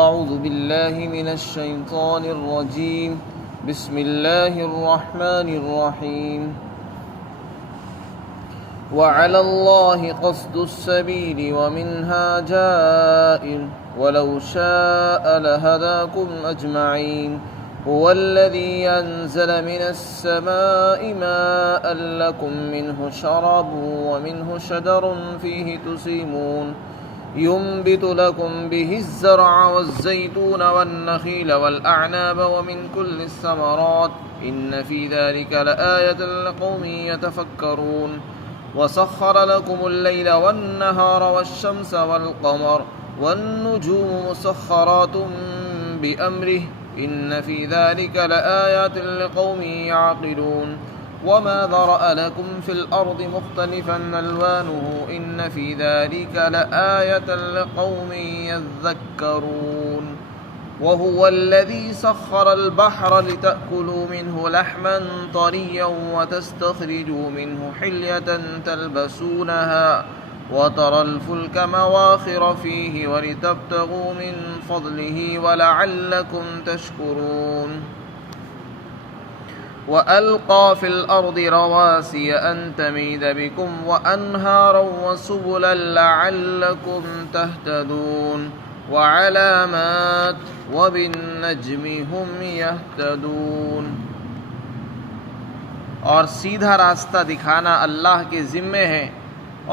أعوذ بالله من الشيطان الرجيم بسم الله الرحمن الرحيم وعلى الله قصد السبيل ومنها جائر ولو شاء لهداكم أجمعين هو الذي أنزل من السماء ماء لكم منه شراب ومنه شجر فيه تسيمون ينبت لكم به الزرع والزيتون والنخيل والأعناب ومن كل الثمرات إن في ذلك لآية لقوم يتفكرون وسخر لكم الليل والنهار والشمس والقمر والنجوم مسخرات بأمره إن في ذلك لآيات لقوم يعقلون وما ذرأ لكم في الأرض مختلفا ألوانه إن في ذلك لآية لقوم يذكرون وهو الذي سخر البحر لتأكلوا منه لحما طريا وتستخرجوا منه حلية تلبسونها وترى الفلك مواخر فيه ولتبتغوا من فضله ولعلكم تشكرون وألقى في الأرض رواسي أن تميد بكم وأنهارا وسبلا لعلكم تهتدون وعلامات وبالنجم هم يهتدون۔ اور سیدھا راستہ دکھانا اللہ کے ذمے ہے،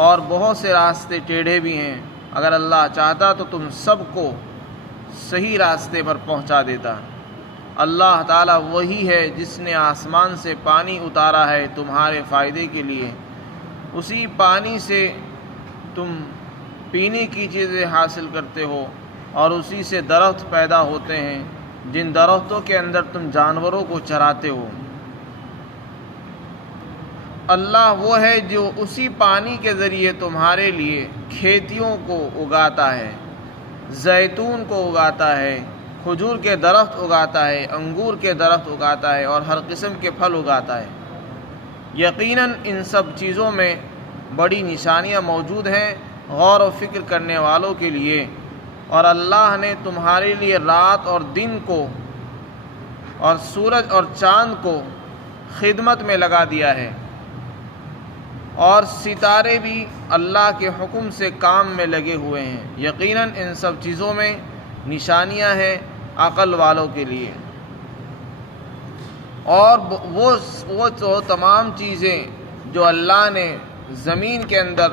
اور بہت سے راستے ٹیڑھے بھی ہیں۔ اگر اللہ چاہتا تو تم سب کو صحیح راستے پر پہنچا دیتا۔ اللہ تعالیٰ وہی ہے جس نے آسمان سے پانی اتارا ہے تمہارے فائدے کے لیے، اسی پانی سے تم پینے کی چیزیں حاصل کرتے ہو، اور اسی سے درخت پیدا ہوتے ہیں جن درختوں کے اندر تم جانوروں کو چراتے ہو۔ اللہ وہ ہے جو اسی پانی کے ذریعے تمہارے لیے کھیتیوں کو اگاتا ہے، زیتون کو اگاتا ہے، کھجور کے درخت اگاتا ہے، انگور کے درخت اگاتا ہے، اور ہر قسم کے پھل اگاتا ہے۔ یقیناً ان سب چیزوں میں بڑی نشانیاں موجود ہیں غور و فکر کرنے والوں کے لیے، اور اللہ نے تمہارے لیے رات اور دن کو اور سورج اور چاند کو خدمت میں لگا دیا ہے، اور ستارے بھی اللہ کے حکم سے کام میں لگے ہوئے ہیں۔ یقیناً ان سب چیزوں میں نشانیاں ہیں عقل والوں کے لیے۔ اور وہ تمام چیزیں جو اللہ نے زمین کے اندر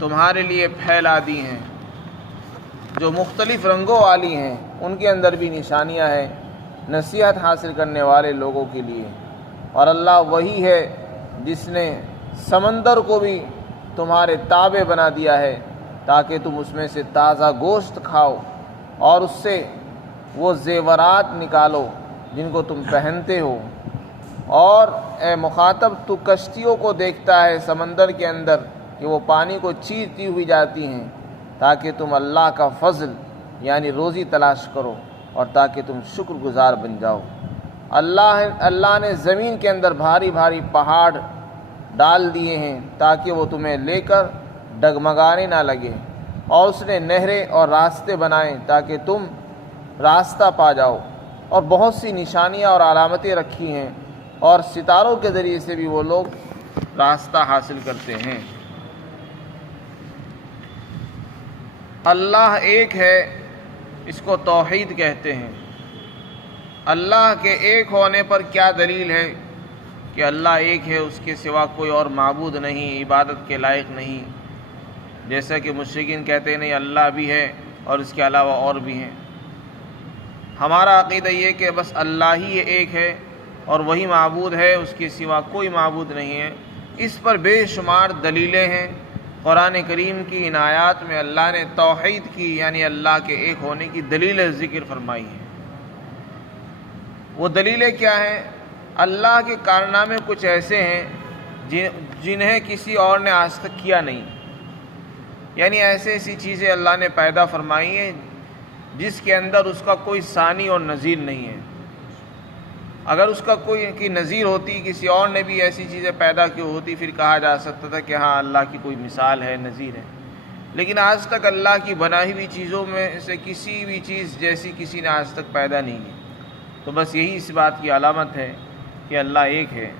تمہارے لیے پھیلا دی ہیں، جو مختلف رنگوں والی ہیں، ان کے اندر بھی نشانیاں ہیں نصیحت حاصل کرنے والے لوگوں کے لیے۔ اور اللہ وہی ہے جس نے سمندر کو بھی تمہارے تابع بنا دیا ہے تاکہ تم اس میں سے تازہ گوشت کھاؤ اور اس سے وہ زیورات نکالو جن کو تم پہنتے ہو۔ اور اے مخاطب، تو کشتیوں کو دیکھتا ہے سمندر کے اندر کہ وہ پانی کو چیرتی ہوئی جاتی ہیں تاکہ تم اللہ کا فضل یعنی روزی تلاش کرو اور تاکہ تم شکر گزار بن جاؤ۔ اللہ نے زمین کے اندر بھاری بھاری پہاڑ ڈال دیے ہیں تاکہ وہ تمہیں لے کر ڈگمگانے نہ لگے، اور اس نے نہریں اور راستے بنائے تاکہ تم راستہ پا جاؤ، اور بہت سی نشانیاں اور علامتیں رکھی ہیں، اور ستاروں کے ذریعے سے بھی وہ لوگ راستہ حاصل کرتے ہیں۔ اللہ ایک ہے، اس کو توحید کہتے ہیں۔ اللہ کے ایک ہونے پر کیا دلیل ہے کہ اللہ ایک ہے، اس کے سوا کوئی اور معبود نہیں، عبادت کے لائق نہیں، جیسا کہ مشرکین کہتے ہیں نہیں اللہ بھی ہے اور اس کے علاوہ اور بھی ہیں۔ ہمارا عقیدہ یہ کہ بس اللہ ہی ایک ہے اور وہی معبود ہے، اس کے سوا کوئی معبود نہیں ہے۔ اس پر بے شمار دلیلیں ہیں۔ قرآن کریم کی ان آیات میں اللہ نے توحید کی یعنی اللہ کے ایک ہونے کی دلیل ذکر فرمائی ہے۔ وہ دلیلیں کیا ہیں؟ اللہ کے کارنامے کچھ ایسے ہیں جنہیں کسی اور نے آج تک کیا نہیں، یعنی ایسی چیزیں اللہ نے پیدا فرمائی ہیں جس کے اندر اس کا کوئی ثانی اور نظیر نہیں ہے۔ اگر اس کا کوئی نظیر ہوتی، کسی اور نے بھی ایسی چیزیں پیدا کی ہوتی، پھر کہا جا سکتا تھا کہ ہاں اللہ کی کوئی مثال ہے، نظیر ہے۔ لیکن آج تک اللہ کی بنائی ہوئی چیزوں میں سے کسی بھی چیز جیسی کسی نے آج تک پیدا نہیں کی۔ تو بس یہی اس بات کی علامت ہے کہ اللہ ایک ہے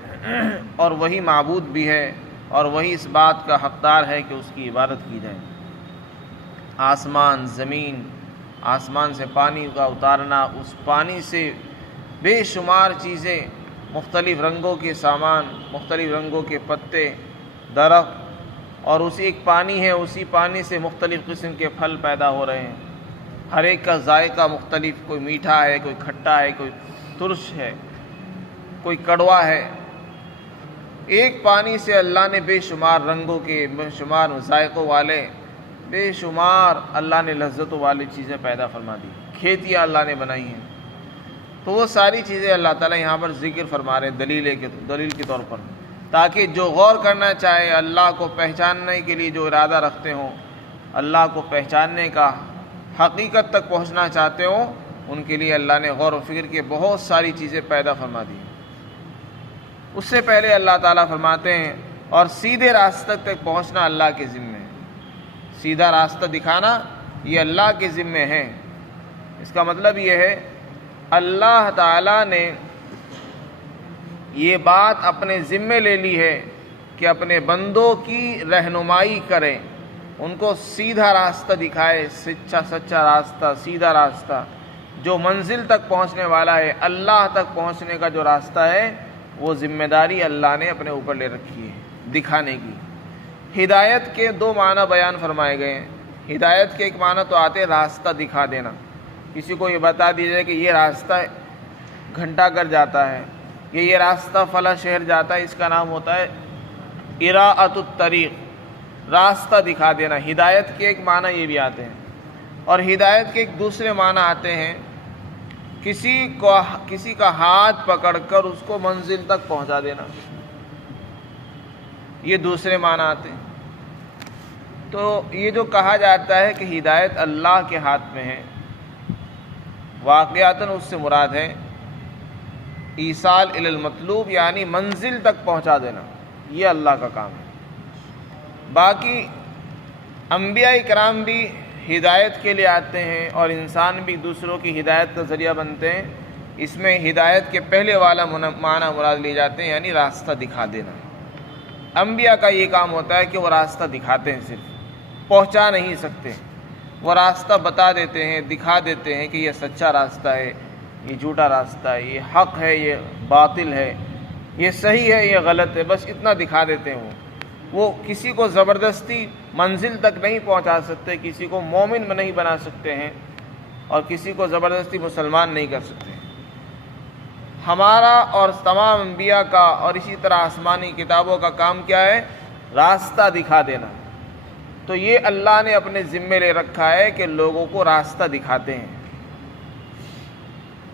اور وہی معبود بھی ہے، اور وہی اس بات کا حقدار ہے کہ اس کی عبادت کی جائے۔ آسمان، زمین، آسمان سے پانی کا اتارنا، اس پانی سے بے شمار چیزیں، مختلف رنگوں کے سامان، مختلف رنگوں کے پتے، درخت، اور اسی ایک پانی ہے، اسی پانی سے مختلف قسم کے پھل پیدا ہو رہے ہیں۔ ہر ایک کا ذائقہ مختلف، کوئی میٹھا ہے، کوئی کھٹا ہے، کوئی ترش ہے، کوئی کڑوا ہے۔ ایک پانی سے اللہ نے بے شمار رنگوں کے، بے شمار ذائقوں والے، بے شمار اللہ نے لذتوں والی چیزیں پیدا فرما دی۔ کھیتیاں اللہ نے بنائی ہیں۔ تو وہ ساری چیزیں اللہ تعالیٰ یہاں پر ذکر فرما رہے ہیں دلیل کے طور پر، تاکہ جو غور کرنا چاہے، اللہ کو پہچاننے کے لیے جو ارادہ رکھتے ہوں، اللہ کو پہچاننے کا، حقیقت تک پہنچنا چاہتے ہوں، ان کے لیے اللہ نے غور و فکر کے بہت ساری چیزیں پیدا فرما دی۔ اس سے پہلے اللہ تعالیٰ فرماتے ہیں اور سیدھے راستے تک پہنچنا اللہ کے ذمے ہے۔ سیدھا راستہ دکھانا یہ اللہ کے ذمے ہے۔ اس کا مطلب یہ ہے اللہ تعالیٰ نے یہ بات اپنے ذمے لے لی ہے کہ اپنے بندوں کی رہنمائی کرے، ان کو سیدھا راستہ دکھائے، سچا راستہ، سیدھا راستہ جو منزل تک پہنچنے والا ہے، اللہ تک پہنچنے کا جو راستہ ہے، وہ ذمہ داری اللہ نے اپنے اوپر لے رکھی ہے دکھانے کی۔ ہدایت کے دو معنی بیان فرمائے گئے ہیں۔ ہدایت کے ایک معنی تو آتے راستہ دکھا دینا، کسی کو یہ بتا دیجیے کہ یہ راستہ گھنٹہ گھر جاتا ہے، یہ راستہ فلاں شہر جاتا ہے، اس کا نام ہوتا ہے اراءۃ الطریق، راستہ دکھا دینا۔ ہدایت کے ایک معنی یہ بھی آتے ہیں، اور ہدایت کے ایک دوسرے معنی آتے ہیں کسی کا ہاتھ پکڑ کر اس کو منزل تک پہنچا دینا، یہ دوسرے معنی آتے ہیں۔ تو یہ جو کہا جاتا ہے کہ ہدایت اللہ کے ہاتھ میں ہے، واقعاتاً اس سے مراد ہے ایصال الی المطلوب، یعنی منزل تک پہنچا دینا، یہ اللہ کا کام ہے۔ باقی انبیاء کرام بھی ہدایت کے لیے آتے ہیں اور انسان بھی دوسروں کی ہدایت کا ذریعہ بنتے ہیں۔ اس میں ہدایت کے پہلے والا معنی مراد لیے جاتے ہیں، یعنی راستہ دکھا دینا۔ انبیاء کا یہ کام ہوتا ہے کہ وہ راستہ دکھاتے ہیں، صرف پہنچا نہیں سکتے، وہ راستہ بتا دیتے ہیں، دکھا دیتے ہیں کہ یہ سچا راستہ ہے، یہ جھوٹا راستہ ہے، یہ حق ہے، یہ باطل ہے، یہ صحیح ہے، یہ غلط ہے، بس اتنا دکھا دیتے ہیں۔ وہ کسی کو زبردستی منزل تک نہیں پہنچا سکتے، کسی کو مومن میں نہیں بنا سکتے ہیں، اور کسی کو زبردستی مسلمان نہیں کر سکتے۔ ہمارا اور تمام انبیاء کا اور اسی طرح آسمانی کتابوں کا کام کیا ہے؟ راستہ دکھا دینا۔ تو یہ اللہ نے اپنے ذمے لے رکھا ہے کہ لوگوں کو راستہ دکھاتے ہیں،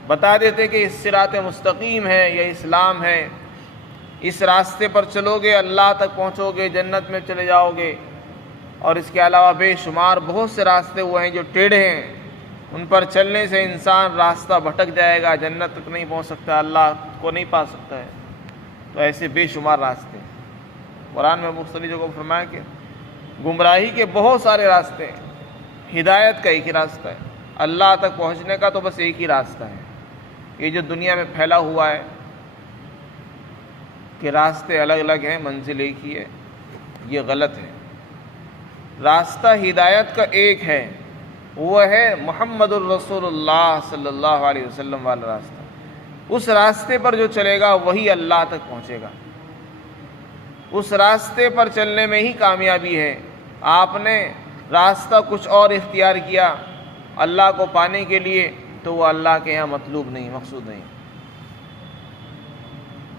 بتا دیتے کہ اس صراط مستقیم ہے، یہ اسلام ہے، اس راستے پر چلو گے اللہ تک پہنچو گے، جنت میں چلے جاؤ گے۔ اور اس کے علاوہ بے شمار بہت سے راستے وہ ہیں جو ٹیڑھے ہیں، ان پر چلنے سے انسان راستہ بھٹک جائے گا، جنت تک نہیں پہنچ سکتا، اللہ کو نہیں پا سکتا ہے۔ تو ایسے بے شمار راستے قرآن میں مختلف جگہوں پر فرمایا کہ گمراہی کے بہت سارے راستے ہیں، ہدایت کا ایک ہی راستہ ہے، اللہ تک پہنچنے کا تو بس ایک ہی راستہ ہے۔ یہ جو دنیا میں پھیلا ہوا ہے کہ راستے الگ الگ ہیں، منزل ایک ہی ہے، یہ غلط ہے۔ راستہ ہدایت کا ایک ہے، وہ ہے محمد الرسول اللہ صلی اللہ علیہ وسلم والا راستہ۔ اس راستے پر جو چلے گا وہی اللہ تک پہنچے گا، اس راستے پر چلنے میں ہی کامیابی ہے۔ آپ نے راستہ کچھ اور اختیار کیا اللہ کو پانے کے لیے تو وہ اللہ کے یہاں مطلوب نہیں، مقصود نہیں۔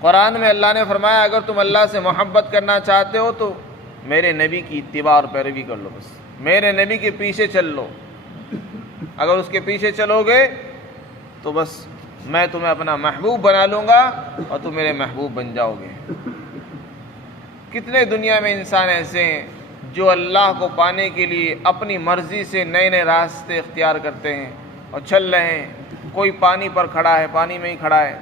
قرآن میں اللہ نے فرمایا اگر تم اللہ سے محبت کرنا چاہتے ہو تو میرے نبی کی اتباع اور پیروی کر لو، بس میرے نبی کے پیچھے چل لو۔ اگر اس کے پیچھے چلو گے تو بس میں تمہیں اپنا محبوب بنا لوں گا اور تم میرے محبوب بن جاؤ گے۔ کتنے دنیا میں انسان ایسے ہیں جو اللہ کو پانے کے لیے اپنی مرضی سے نئے نئے راستے اختیار کرتے ہیں اور چل رہے ہیں۔ کوئی پانی پر کھڑا ہے، پانی میں ہی کھڑا ہے،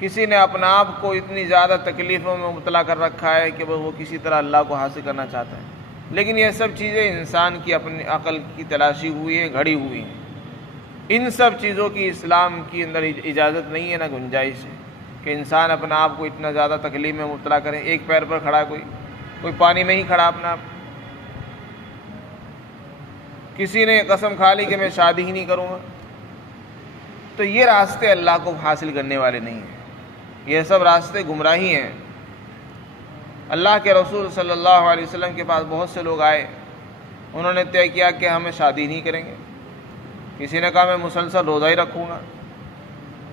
کسی نے اپنا آپ کو اتنی زیادہ تکلیفوں میں مبتلا کر رکھا ہے کہ وہ کسی طرح اللہ کو حاصل کرنا چاہتا ہے، لیکن یہ سب چیزیں انسان کی اپنی عقل کی تلاشی ہوئی ہے، گھڑی ہوئی ہیں۔ ان سب چیزوں کی اسلام کے اندر اجازت نہیں ہے، نہ گنجائش ہے کہ انسان اپنا آپ کو اتنا زیادہ تکلیف میں مبتلا کرے۔ ایک پیر پر کھڑا کوئی پانی میں ہی کھڑا اپنا آپ، کسی نے قسم کھا لی کہ میں شادی ہی نہیں کروں گا، تو یہ راستے اللہ کو حاصل کرنے والے نہیں ہیں، یہ سب راستے گمراہی ہیں۔ اللہ کے رسول صلی اللہ علیہ وسلم کے پاس بہت سے لوگ آئے، انہوں نے طے کیا کہ ہمیں شادی نہیں کریں گے، کسی نے کہا میں مسلسل روزہ ہی رکھوں گا،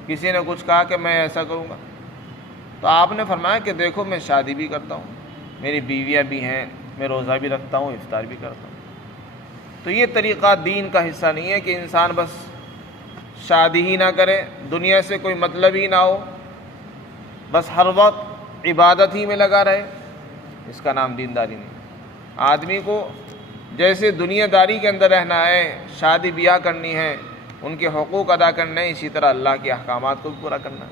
کسی نے کچھ کہا کہ میں ایسا کروں گا۔ تو آپ نے فرمایا کہ دیکھو میں شادی بھی کرتا ہوں، میری بیویاں بھی ہیں، میں روزہ بھی رکھتا ہوں، افطار بھی کرتا ہوں۔ تو یہ طریقہ دین کا حصہ نہیں ہے کہ انسان بس شادی ہی نہ کرے، دنیا سے کوئی مطلب ہی نہ ہو، بس ہر وقت عبادت ہی میں لگا رہے، اس کا نام دینداری نہیں۔ آدمی کو جیسے دنیا داری کے اندر رہنا ہے، شادی بیاہ کرنی ہے، ان کے حقوق ادا کرنے ہیں، اسی طرح اللہ کے احکامات کو بھی پورا کرنا ہے۔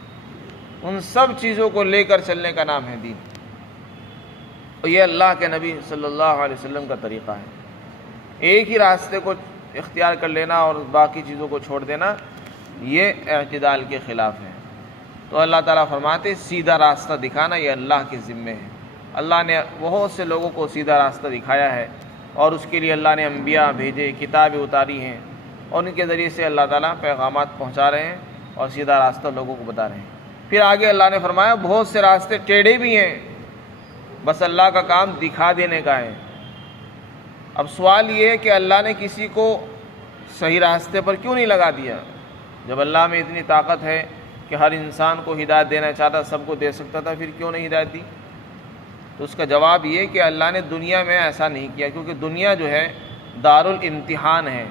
ان سب چیزوں کو لے کر چلنے کا نام ہے دین، اور یہ اللہ کے نبی صلی اللہ علیہ وسلم کا طریقہ ہے۔ ایک ہی راستے کو اختیار کر لینا اور باقی چیزوں کو چھوڑ دینا، یہ اعتدال کے خلاف ہے۔ تو اللہ تعالیٰ فرماتے سیدھا راستہ دکھانا یہ اللہ کے ذمے ہے۔ اللہ نے بہت سے لوگوں کو سیدھا راستہ دکھایا ہے، اور اس کے لیے اللہ نے انبیاء بھیجے، کتابیں اتاری ہیں، اور ان کے ذریعے سے اللہ تعالیٰ پیغامات پہنچا رہے ہیں اور سیدھا راستہ لوگوں کو بتا رہے ہیں۔ پھر آگے اللہ نے فرمایا بہت سے راستے ٹیڑھے بھی ہیں، بس اللہ کا کام دکھا دینے کا ہے۔ اب سوال یہ ہے کہ اللہ نے کسی کو صحیح راستے پر کیوں نہیں لگا دیا؟ جب اللہ میں اتنی طاقت ہے کہ ہر انسان کو ہدایت دینا چاہتا، سب کو دے سکتا تھا، پھر کیوں نہیں ہدایت دی؟ تو اس کا جواب یہ کہ اللہ نے دنیا میں ایسا نہیں کیا، کیونکہ دنیا جو ہے دارالامتحان ہے،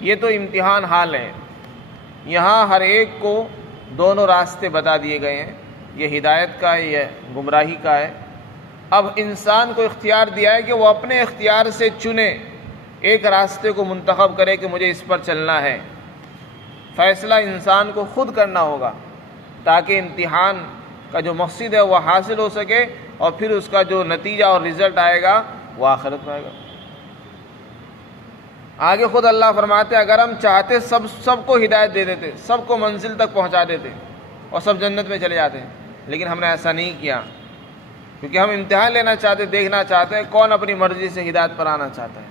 یہ تو امتحان حال ہے، یہاں ہر ایک کو دونوں راستے بتا دیے گئے ہیں، یہ ہدایت کا ہے، یہ گمراہی کا ہے۔ اب انسان کو اختیار دیا ہے کہ وہ اپنے اختیار سے چنے، ایک راستے کو منتخب کرے کہ مجھے اس پر چلنا ہے۔ فیصلہ انسان کو خود کرنا ہوگا تاکہ امتحان کا جو مقصد ہے وہ حاصل ہو سکے، اور پھر اس کا جو نتیجہ اور رزلٹ آئے گا وہ آخرت میں آئے گا۔ آگے خود اللہ فرماتے اگر ہم چاہتے سب کو ہدایت دے دیتے، سب کو منزل تک پہنچا دیتے اور سب جنت میں چلے جاتے، لیکن ہم نے ایسا نہیں کیا، کیونکہ ہم امتحان لینا چاہتے، دیکھنا چاہتے ہیں کون اپنی مرضی سے ہدایت پر آنا چاہتا ہے،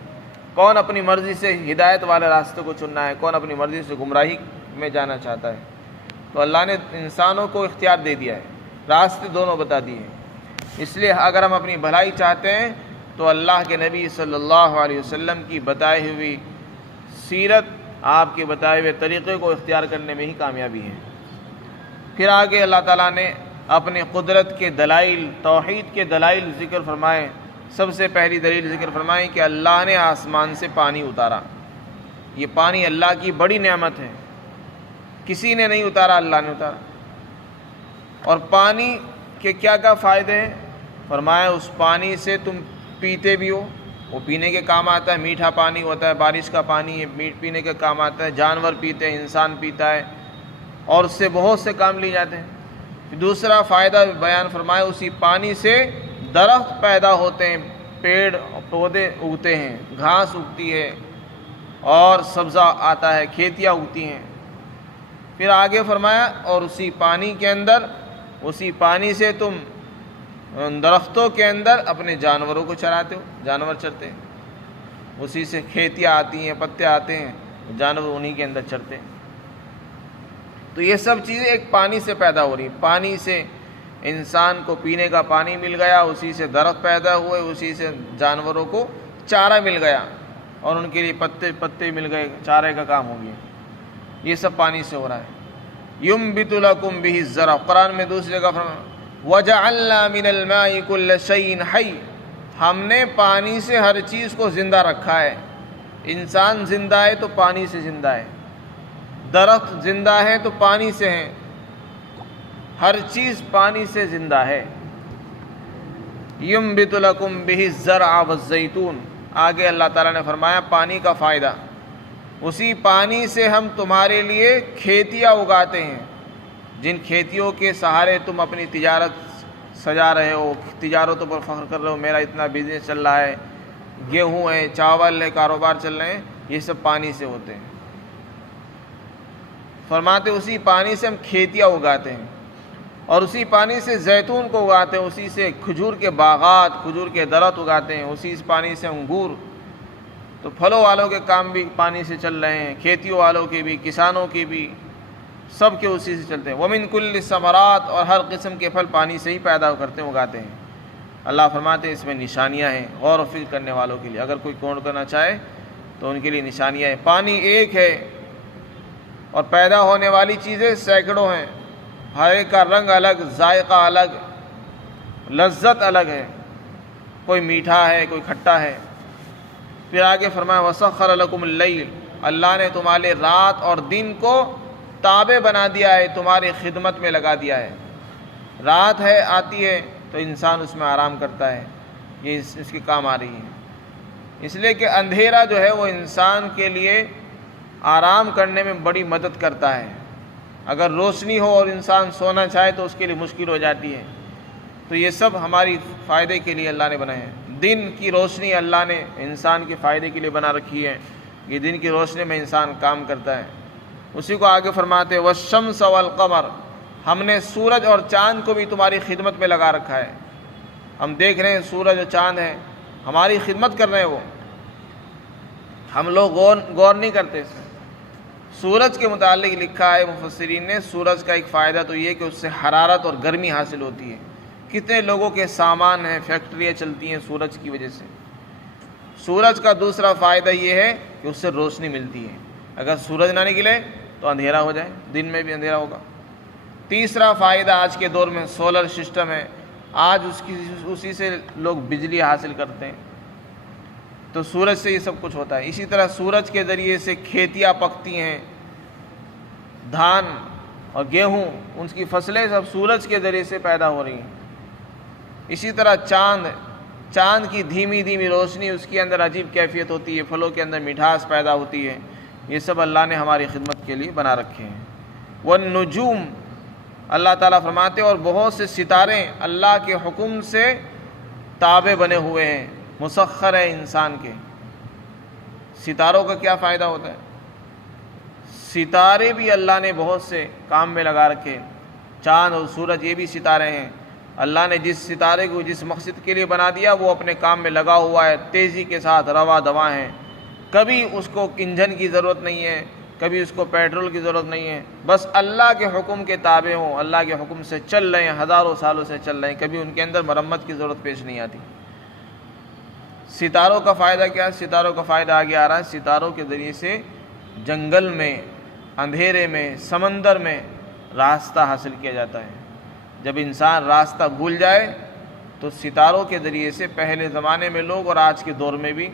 کون اپنی مرضی سے ہدایت والے راستے کو چننا ہے، کون اپنی مرضی سے گمراہی میں جانا چاہتا ہے۔ تو اللہ نے انسانوں کو اختیار دے دیا ہے، راستے دونوں بتا دیے ہیں۔ اس لیے اگر ہم اپنی بھلائی چاہتے ہیں تو اللہ کے نبی صلی اللہ علیہ وسلم کی بتائی ہوئی سیرت، آپ کے بتائے ہوئے طریقے کو اختیار کرنے میں ہی کامیابی ہے۔ پھر آگے اللہ تعالیٰ نے اپنے قدرت کے دلائل، توحید کے دلائل ذکر فرمائے۔ سب سے پہلی دلیل ذکر فرمائی کہ اللہ نے آسمان سے پانی اتارا، یہ پانی اللہ کی بڑی نعمت ہے، کسی نے نہیں اتارا، اللہ نے اتارا۔ اور پانی کے کیا کیا فائدے ہیں؟ فرمایا اس پانی سے تم پیتے بھی ہو، وہ پینے کے کام آتا ہے، میٹھا پانی ہوتا ہے، بارش کا پانی ہے، میٹ پینے کے کام آتا ہے، جانور پیتے ہیں، انسان پیتا ہے، اور اس سے بہت سے کام لیے جاتے ہیں۔ دوسرا فائدہ بیان فرمایا اسی پانی سے درخت پیدا ہوتے ہیں، پیڑ پودے اگتے ہیں، گھاس اگتی ہے اور سبزہ آتا ہے، کھیتیاں اگتی ہیں۔ پھر آگے فرمایا اور اسی پانی کے اندر، اسی پانی سے تم درختوں کے اندر اپنے جانوروں کو چراتے ہو، جانور چرتے ہیں، اسی سے کھیتیاں آتی ہیں، پتے آتے ہیں، جانور انہی کے اندر چرتے ہیں۔ تو یہ سب چیزیں ایک پانی سے پیدا ہو رہی ہیں۔ پانی سے انسان کو پینے کا پانی مل گیا، اسی سے درخت پیدا ہوئے، اسی سے جانوروں کو چارہ مل گیا اور ان کے لیے پتے مل گئے، چارے کا کام ہو گیا۔ یہ سب پانی سے ہو رہا ہے۔ ينبت لكم به الزرع، قرآن میں دوسری جگہ فرمایا وَجَعَلْنَا مِنَ الْمَاءِ كُلَّ شَيْءٍ حَيٍّ، ہم نے پانی سے ہر چیز کو زندہ رکھا ہے۔ انسان زندہ ہے تو پانی سے زندہ ہے، درخت زندہ ہے تو پانی سے ہے، ہر چیز پانی سے زندہ ہے۔ ينبت لكم به الزرع والزيتون، آگے اللہ تعالیٰ نے فرمایا پانی کا فائدہ، اسی پانی سے ہم تمہارے لیے کھیتیاں اگاتے ہیں، جن کھیتیوں کے سہارے تم اپنی تجارت سجا رہے ہو، تجارتوں پر فخر کر رہے ہو، میرا اتنا بزنس چل رہا ہے، گیہوں ہے، چاول ہے، کاروبار چل رہے ہیں، یہ سب پانی سے ہوتے ہیں۔ فرماتے اسی پانی سے ہم کھیتیاں اگاتے ہیں، اور اسی پانی سے زیتون کو اگاتے ہیں، اسی سے کھجور کے باغات، کھجور کے درخت اگاتے ہیں، اسی پانی سے انگور۔ تو پھلوں والوں کے کام بھی پانی سے چل رہے ہیں، کھیتیوں والوں کے بھی، کسانوں کے بھی، سب کے اسی سے چلتے ہیں۔ وَمِن كُلِّ الثَّمَرَاتِ، اور ہر قسم کے پھل پانی سے ہی پیدا کرتے ہیں، اگاتے ہیں۔ اللہ فرماتے ہیں اس میں نشانیاں ہیں غور و فکر کرنے والوں کے لیے، اگر کوئی غور کرنا چاہے تو ان کے لیے نشانیاں ہیں۔ پانی ایک ہے اور پیدا ہونے والی چیزیں سینکڑوں ہیں، ہر ایک کا رنگ الگ، ذائقہ الگ، لذت الگ ہے، کوئی میٹھا ہے، کوئی کھٹا ہے۔ پھر آگے فرمایا وَسَخَّرَ لَكُمُ اللَّيْلَ، اللہ نے تمہارے لیے رات اور دن کو تابع بنا دیا ہے، تمہاری خدمت میں لگا دیا ہے۔ رات ہے آتی ہے تو انسان اس میں آرام کرتا ہے، یہ اس کے کام آ رہی ہے، اس لیے کہ اندھیرا جو ہے وہ انسان کے لیے آرام کرنے میں بڑی مدد کرتا ہے۔ اگر روشنی ہو اور انسان سونا چاہے تو اس کے لیے مشکل ہو جاتی ہے، تو یہ سب ہماری فائدے کے لیے اللہ نے بنائے ہیں۔ دن کی روشنی اللہ نے انسان کے فائدے کے لیے بنا رکھی ہے، یہ دن کی روشنی میں انسان کام کرتا ہے۔ اسی کو آگے فرماتے ہیں والشمس والقمر، ہم نے سورج اور چاند کو بھی تمہاری خدمت میں لگا رکھا ہے۔ ہم دیکھ رہے ہیں سورج اور چاند ہیں، ہماری خدمت کر رہے ہیں وہ، ہم لوگ غور نہیں کرتے اس میں۔ سورج کے متعلق لکھا ہے مفسرین نے، سورج کا ایک فائدہ تو یہ کہ اس سے حرارت اور گرمی حاصل ہوتی ہے۔ کتنے لوگوں کے سامان ہیں، فیکٹریاں چلتی ہیں سورج کی وجہ سے۔ سورج کا دوسرا فائدہ یہ ہے کہ اس سے روشنی ملتی ہے، اگر سورج نہ نکلے تو اندھیرا ہو جائے، دن میں بھی اندھیرا ہوگا۔ تیسرا فائدہ آج کے دور میں سولر سسٹم ہے، آج اسی سے لوگ بجلی حاصل کرتے ہیں، تو سورج سے یہ سب کچھ ہوتا ہے۔ اسی طرح سورج کے ذریعے سے کھیتیاں پکتی ہیں، دھان اور گیہوں، ان کی فصلیں سب سورج کے ذریعے سے پیدا ہو رہی ہیں۔ اسی طرح چاند کی دھیمی دھیمی روشنی، اس کے اندر عجیب کیفیت ہوتی ہے، پھلوں کے اندر مٹھاس پیدا ہوتی ہے، یہ سب اللہ نے ہماری خدمت کے لیے بنا رکھے ہیں۔ والنجوم، اللہ تعالیٰ فرماتے ہیں اور بہت سے ستارے اللہ کے حکم سے تابع بنے ہوئے ہیں، مسخر ہے انسان کے۔ ستاروں کا کیا فائدہ ہوتا ہے؟ ستارے بھی اللہ نے بہت سے کام میں لگا رکھے، چاند اور سورج یہ بھی ستارے ہیں۔ اللہ نے جس ستارے کو جس مقصد کے لیے بنا دیا وہ اپنے کام میں لگا ہوا ہے، تیزی کے ساتھ رواں دواں ہے، کبھی اس کو انجن کی ضرورت نہیں ہے، کبھی اس کو پیٹرول کی ضرورت نہیں ہے، بس اللہ کے حکم کے تابع ہوں، اللہ کے حکم سے چل رہے ہیں، ہزاروں سالوں سے چل رہے ہیں، کبھی ان کے اندر مرمت کی ضرورت پیش نہیں آتی۔ ستاروں کا فائدہ کیا ہے؟ ستاروں کا فائدہ آگے آ رہا ہے، ستاروں کے ذریعے سے جنگل میں، اندھیرے میں، سمندر میں راستہ حاصل کیا جاتا ہے۔ جب انسان راستہ بھول جائے تو ستاروں کے ذریعے سے پہلے زمانے میں لوگ اور آج کے دور میں بھی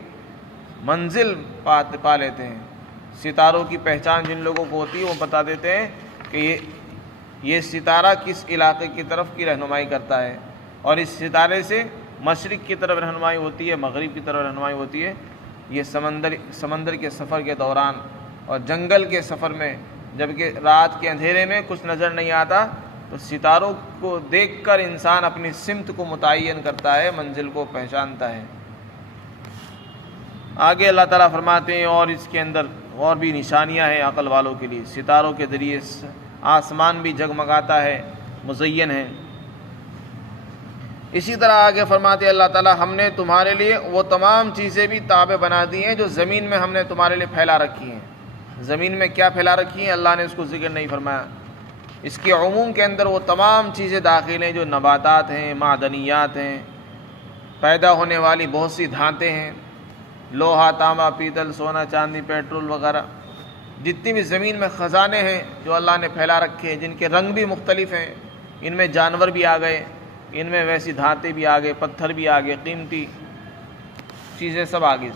منزل پا لیتے ہیں۔ ستاروں کی پہچان جن لوگوں کو ہوتی ہے وہ بتا دیتے ہیں کہ یہ ستارہ کس علاقے کی طرف کی رہنمائی کرتا ہے، اور اس ستارے سے مشرق کی طرف رہنمائی ہوتی ہے، مغرب کی طرف رہنمائی ہوتی ہے۔ یہ سمندر کے سفر کے دوران اور جنگل کے سفر میں، جبکہ رات کے اندھیرے میں کچھ نظر نہیں آتا، تو ستاروں کو دیکھ کر انسان اپنی سمت کو متعین کرتا ہے، منزل کو پہچانتا ہے۔ آگے اللہ تعالیٰ فرماتے ہیں اور اس کے اندر اور بھی نشانیاں ہیں عقل والوں کے لیے۔ ستاروں کے ذریعے آسمان بھی جگمگاتا ہے، مزین ہے۔ اسی طرح آگے فرماتے ہیں اللہ تعالیٰ ہم نے تمہارے لیے وہ تمام چیزیں بھی تابع بنا دی ہیں جو زمین میں ہم نے تمہارے لیے پھیلا رکھی ہیں۔ زمین میں کیا پھیلا رکھی ہیں اللہ نے اس کو ذکر نہیں فرمایا، اس کے عموم کے اندر وہ تمام چیزیں داخل ہیں جو نباتات ہیں، معدنیات ہیں، پیدا ہونے والی بہت سی دھاتیں ہیں، لوہا، تانبا، پیتل، سونا، چاندی، پیٹرول وغیرہ، جتنی بھی زمین میں خزانے ہیں جو اللہ نے پھیلا رکھے ہیں، جن کے رنگ بھی مختلف ہیں، ان میں جانور بھی آ گئے، ان میں ویسی دھاتیں بھی آ گئے، پتھر بھی آ گئے، قیمتی چیزیں سب آ گئی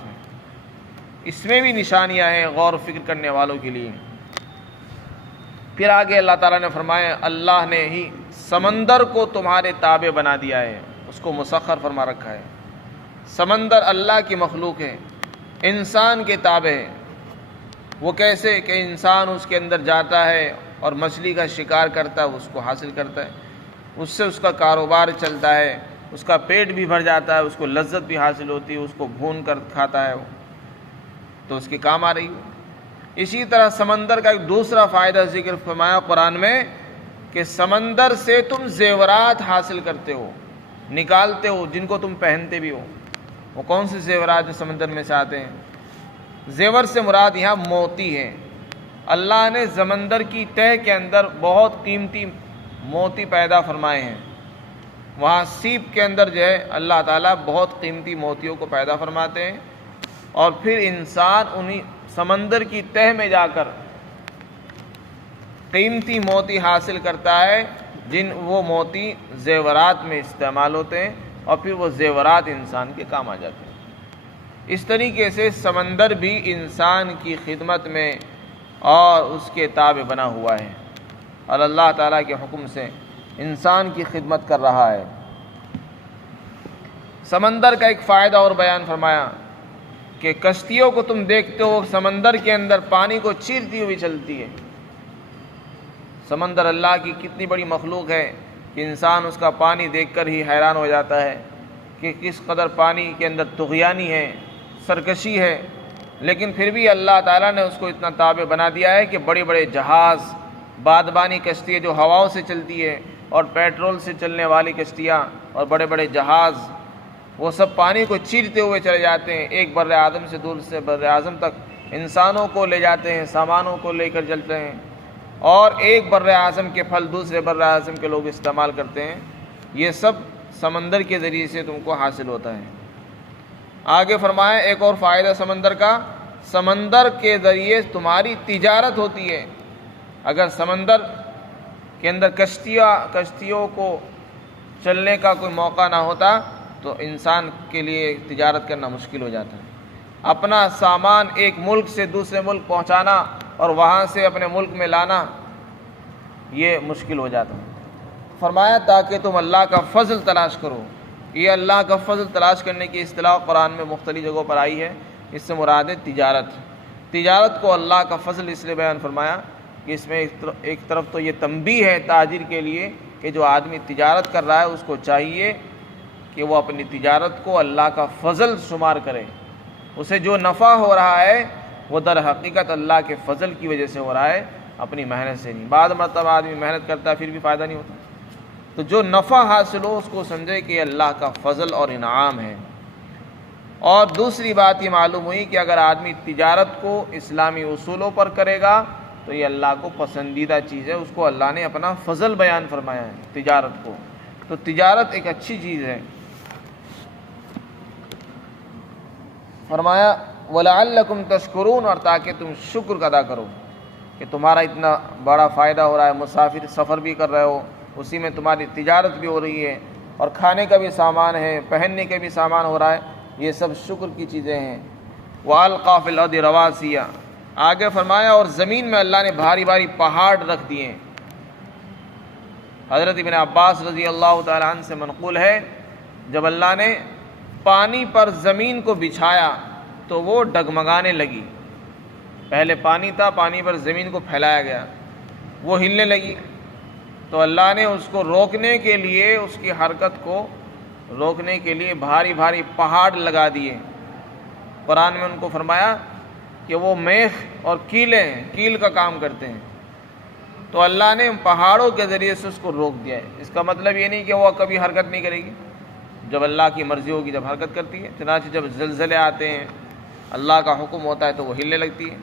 اس میں بھی نشانیاں ہیں غور و فکر کرنے والوں کے لیے۔ پھر آگے اللہ تعالیٰ نے فرمایا اللہ نے ہی سمندر کو تمہارے تابع بنا دیا ہے، اس کو مسخر فرما رکھا ہے۔ سمندر اللہ کی مخلوق ہے، انسان کے تابع ہے۔ وہ کیسے کہ انسان اس کے اندر جاتا ہے اور مچھلی کا شکار کرتا ہے، اس کو حاصل کرتا ہے، اس سے اس کا کاروبار چلتا ہے، اس کا پیٹ بھی بھر جاتا ہے، اس کو لذت بھی حاصل ہوتی ہے، اس کو بھون کر کھاتا ہے وہ، تو اس کے کام آ رہی ہے۔ اسی طرح سمندر کا ایک دوسرا فائدہ ذکر فرمایا قرآن میں کہ سمندر سے تم زیورات حاصل کرتے ہو، نکالتے ہو، جن کو تم پہنتے بھی ہو۔ وہ کون سے زیورات جو سمندر میں سے آتے ہیں؟ زیور سے مراد یہاں موتی ہے۔ اللہ نے سمندر کی تہہ کے اندر بہت قیمتی موتی پیدا فرمائے ہیں۔ وہاں سیپ کے اندر جو ہے اللہ تعالیٰ بہت قیمتی موتیوں کو پیدا فرماتے ہیں، اور پھر انسان انہی سمندر کی تہہ میں جا کر قیمتی موتی حاصل کرتا ہے، جن وہ موتی زیورات میں استعمال ہوتے ہیں، اور پھر وہ زیورات انسان کے کام آ جاتے ہیں۔ اس طریقے سے سمندر بھی انسان کی خدمت میں اور اس کے تابع بنا ہوا ہے، اور اللہ تعالیٰ کے حکم سے انسان کی خدمت کر رہا ہے۔ سمندر کا ایک فائدہ اور بیان فرمایا کہ کشتیوں کو تم دیکھتے ہو سمندر کے اندر پانی کو چیرتی ہوئی چلتی ہے۔ سمندر اللہ کی کتنی بڑی مخلوق ہے کہ انسان اس کا پانی دیکھ کر ہی حیران ہو جاتا ہے کہ کس قدر پانی کے اندر طغیانی ہے، سرکشی ہے، لیکن پھر بھی اللہ تعالیٰ نے اس کو اتنا تابع بنا دیا ہے کہ بڑے بڑے جہاز، بادبانی کشتیاں جو ہواؤں سے چلتی ہے، اور پیٹرول سے چلنے والی کشتیاں اور بڑے بڑے جہاز، وہ سب پانی کو چیرتے ہوئے چلے جاتے ہیں، ایک بر اعظم سے دوسرے بر اعظم تک انسانوں کو لے جاتے ہیں، سامانوں کو لے کر چلتے ہیں، اور ایک بر اعظم کے پھل دوسرے بر اعظم کے لوگ استعمال کرتے ہیں۔ یہ سب سمندر کے ذریعے سے تم کو حاصل ہوتا ہے۔ آگے فرمایا ایک اور فائدہ سمندر کا، سمندر کے ذریعے تمہاری تجارت ہوتی ہے۔ اگر سمندر کے اندر کشتیوں کو چلنے کا کوئی موقع نہ ہوتا تو انسان کے لیے تجارت کرنا مشکل ہو جاتا ہے۔ اپنا سامان ایک ملک سے دوسرے ملک پہنچانا اور وہاں سے اپنے ملک میں لانا یہ مشکل ہو جاتا ہے۔ فرمایا تاکہ تم اللہ کا فضل تلاش کرو۔ یہ اللہ کا فضل تلاش کرنے کی اصطلاح قرآن میں مختلف جگہوں پر آئی ہے۔ اس سے مراد ہے تجارت۔ تجارت کو اللہ کا فضل اس لیے بیان فرمایا کہ اس میں ایک طرف تو یہ تنبیہ ہے تاجر کے لیے کہ جو آدمی تجارت کر رہا ہے اس کو چاہیے کہ وہ اپنی تجارت کو اللہ کا فضل شمار کرے۔ اسے جو نفع ہو رہا ہے وہ در حقیقت اللہ کے فضل کی وجہ سے ہو رہا ہے، اپنی محنت سے نہیں۔ بعض مرتبہ آدمی محنت کرتا ہے پھر بھی فائدہ نہیں ہوتا، تو جو نفع حاصل ہو اس کو سمجھے کہ یہ اللہ کا فضل اور انعام ہے۔ اور دوسری بات یہ معلوم ہوئی کہ اگر آدمی تجارت کو اسلامی اصولوں پر کرے گا تو یہ اللہ کو پسندیدہ چیز ہے، اس کو اللہ نے اپنا فضل بیان فرمایا ہے تجارت کو۔ تو تجارت ایک اچھی چیز ہے۔ فرمایا وَلَعَلَّكُمْ تَشْكُرُونَ، اور تاکہ تم شکر ادا کرو کہ تمہارا اتنا بڑا فائدہ ہو رہا ہے، مسافر سفر بھی کر رہے ہو، اسی میں تمہاری تجارت بھی ہو رہی ہے، اور کھانے کا بھی سامان ہے، پہننے کے بھی سامان ہو رہا ہے، یہ سب شکر کی چیزیں ہیں۔ وَأَلْقَىٰ فِي الْأَرْضِ رَوَاسِيَ، آگے فرمایا اور زمین میں اللہ نے بھاری بھاری پہاڑ رکھ دیے ہیں۔ حضرت ابن عباس رضی اللہ تعالیٰ عنہ سے منقول ہے جب اللہ نے پانی پر زمین کو بچھایا تو وہ ڈگمگانے لگی۔ پہلے پانی تھا، پانی پر زمین کو پھیلایا گیا، وہ ہلنے لگی، تو اللہ نے اس کو روکنے کے لیے، اس کی حرکت کو روکنے کے لیے بھاری بھاری پہاڑ لگا دیے۔ قرآن میں ان کو فرمایا کہ وہ میخ اور کیلیں ہیں، کیل کا کام کرتے ہیں، تو اللہ نے پہاڑوں کے ذریعے سے اس کو روک دیا ہے۔ اس کا مطلب یہ نہیں کہ وہ کبھی حرکت نہیں کرے گی، جب اللہ کی مرضی ہوگی جب حرکت کرتی ہے۔ چنانچہ جب زلزلے آتے ہیں، اللہ کا حکم ہوتا ہے تو وہ ہلنے لگتی ہے۔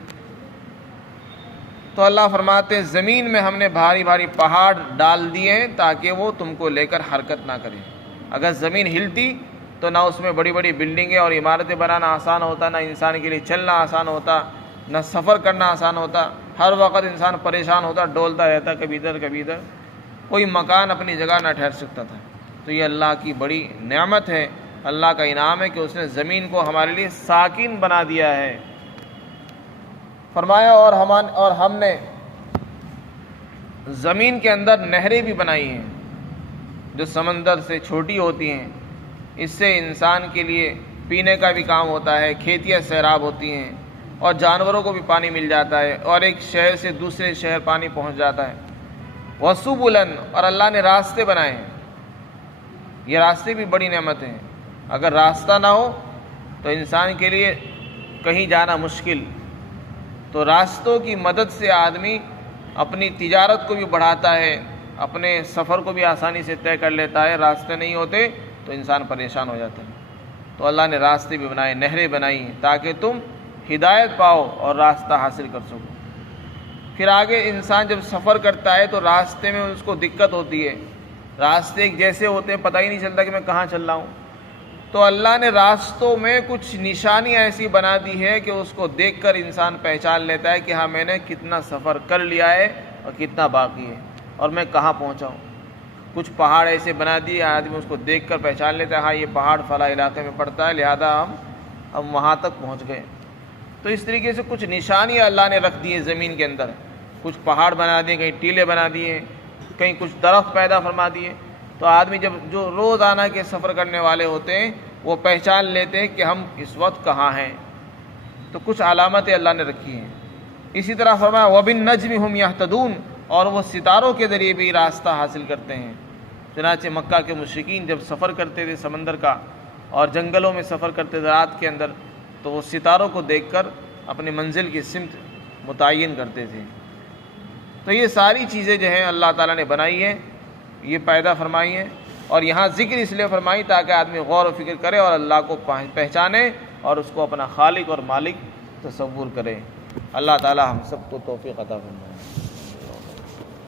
تو اللہ فرماتے ہیں زمین میں ہم نے بھاری بھاری پہاڑ ڈال دیے ہیں تاکہ وہ تم کو لے کر حرکت نہ کرے۔ اگر زمین ہلتی تو نہ اس میں بڑی بڑی بلڈنگیں اور عمارتیں بنانا آسان ہوتا، نہ انسان کے لیے چلنا آسان ہوتا، نہ سفر کرنا آسان ہوتا، ہر وقت انسان پریشان ہوتا، ڈولتا رہتا کبھی ادھر کبھی ادھر، کوئی مکان اپنی جگہ نہ ٹھہر سکتا تھا۔ تو یہ اللہ کی بڑی نعمت ہے، اللہ کا انعام ہے کہ اس نے زمین کو ہمارے لیے ساکن بنا دیا ہے۔ فرمایا اور ہم نے زمین کے اندر نہریں بھی بنائی ہیں جو سمندر سے چھوٹی ہوتی ہیں، اس سے انسان کے لیے پینے کا بھی کام ہوتا ہے، کھیتیاں سیراب ہوتی ہیں، اور جانوروں کو بھی پانی مل جاتا ہے، اور ایک شہر سے دوسرے شہر پانی پہنچ جاتا ہے۔ وَسُبُلًا، اور اللہ نے راستے بنائے ہیں۔ یہ راستے بھی بڑی نعمت ہیں. اگر راستہ نہ ہو تو انسان کے لیے کہیں جانا مشکل. تو راستوں کی مدد سے آدمی اپنی تجارت کو بھی بڑھاتا ہے، اپنے سفر کو بھی آسانی سے طے کر لیتا ہے. راستے نہیں ہوتے تو انسان پریشان ہو جاتا ہے. تو اللہ نے راستے بھی بنائے، نہریں بنائی ہیں تاکہ تم ہدایت پاؤ اور راستہ حاصل کر سکو. پھر آگے انسان جب سفر کرتا ہے تو راستے میں اس کو دقت ہوتی ہے. راستے ایک جیسے ہوتے ہیں، پتہ ہی نہیں چلتا کہ میں کہاں چل رہا ہوں. تو اللہ نے راستوں میں کچھ نشانیاں ایسی بنا دی ہے کہ اس کو دیکھ کر انسان پہچان لیتا ہے کہ ہاں میں نے کتنا سفر کر لیا ہے اور کتنا باقی ہے اور میں کہاں پہنچا ہوں. کچھ پہاڑ ایسے بنا دیے، آدمی اس کو دیکھ کر پہچان لیتا ہے ہاں یہ پہاڑ فلاں علاقے میں پڑتا ہے، لہذا ہم وہاں تک پہنچ گئے. تو اس طریقے سے کچھ نشانیاں اللہ نے رکھ دی ہیں زمین کے اندر. کچھ پہاڑ بنا دیے، کہیں ٹیلے بنا دیے، کہیں کچھ درخت پیدا فرما دیے. تو آدمی جو روزانہ کے سفر کرنے والے ہوتے ہیں وہ پہچان لیتے ہیں کہ ہم اس وقت کہاں ہیں. تو کچھ علامتیں اللہ نے رکھی ہیں. اسی طرح فرمایا وَبِالنَّجْمِ هُمْ يَهْتَدُونَ، اور وہ ستاروں کے ذریعے بھی راستہ حاصل کرتے ہیں. چنانچہ مکہ کے مشرکین جب سفر کرتے تھے سمندر کا اور جنگلوں میں سفر کرتے تھے رات کے اندر، تو وہ ستاروں کو دیکھ کر اپنی منزل کی سمت متعین کرتے تھے. تو یہ ساری چیزیں جو ہیں اللہ تعالیٰ نے بنائی ہیں، یہ پیدا فرمائی ہیں. اور یہاں ذکر اس لیے فرمائی تاکہ آدمی غور و فکر کرے اور اللہ کو پہچانے اور اس کو اپنا خالق اور مالک تصور کرے. اللہ تعالیٰ ہم سب کو توفیق عطا فرمائے.